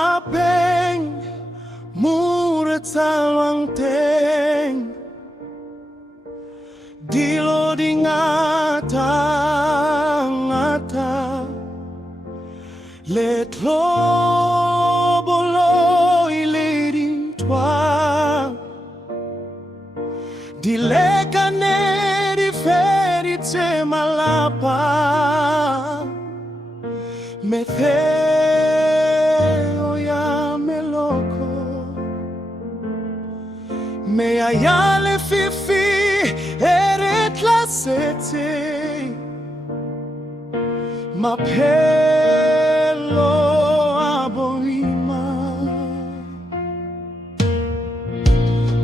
Lapeng muret salwang teng dilo di ngata-ngata let lo boloi leading twa di lekane di feri te malapa Metheo ya meloko me ayale fifi eret la sete mapelo aboima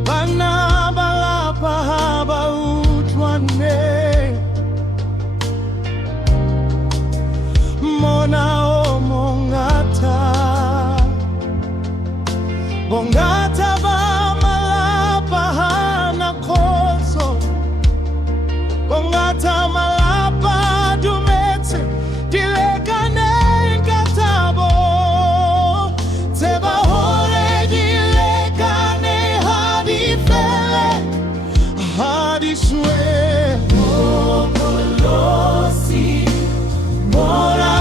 bana balapa haba utwane mona o mongata bongata ba malapa hana koso bongata malapa dumete dilekane katabo teba hore dilekane hadi fele hadi swe mokolosi mora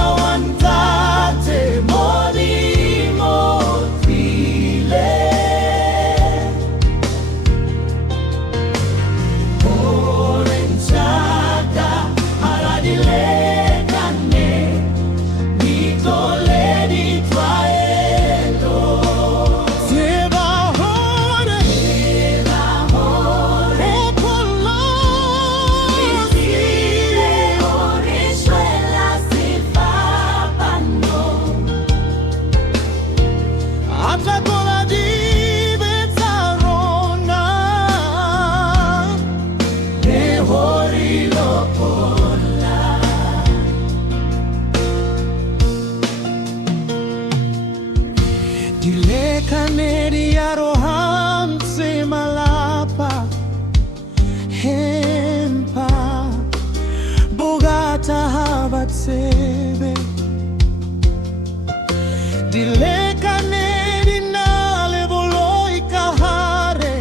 Dilekane diarohan se malapa hempa bogata habat sebe dilekane dinale voloi kahare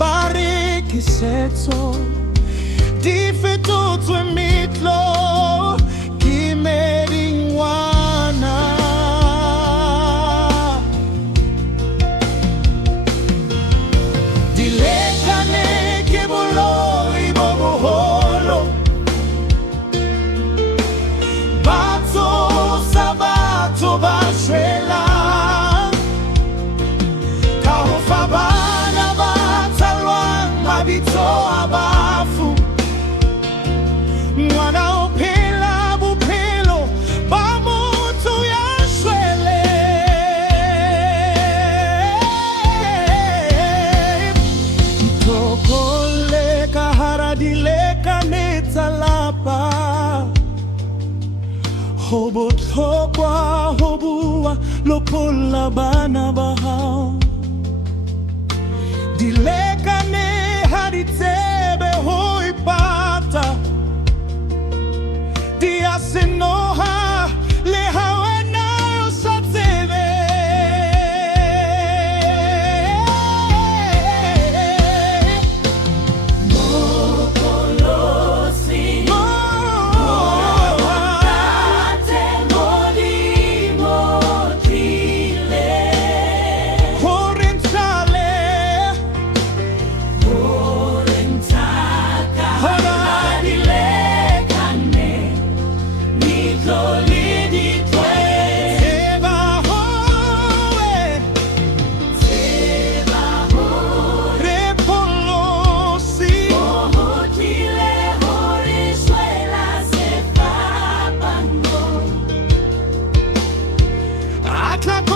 bare kisetso difeto tue mitlo kimeringwana Hobot hobwa hobua lopola bana bahao dilekane haditebe hoipata diasenoha lehawena usatebe Clap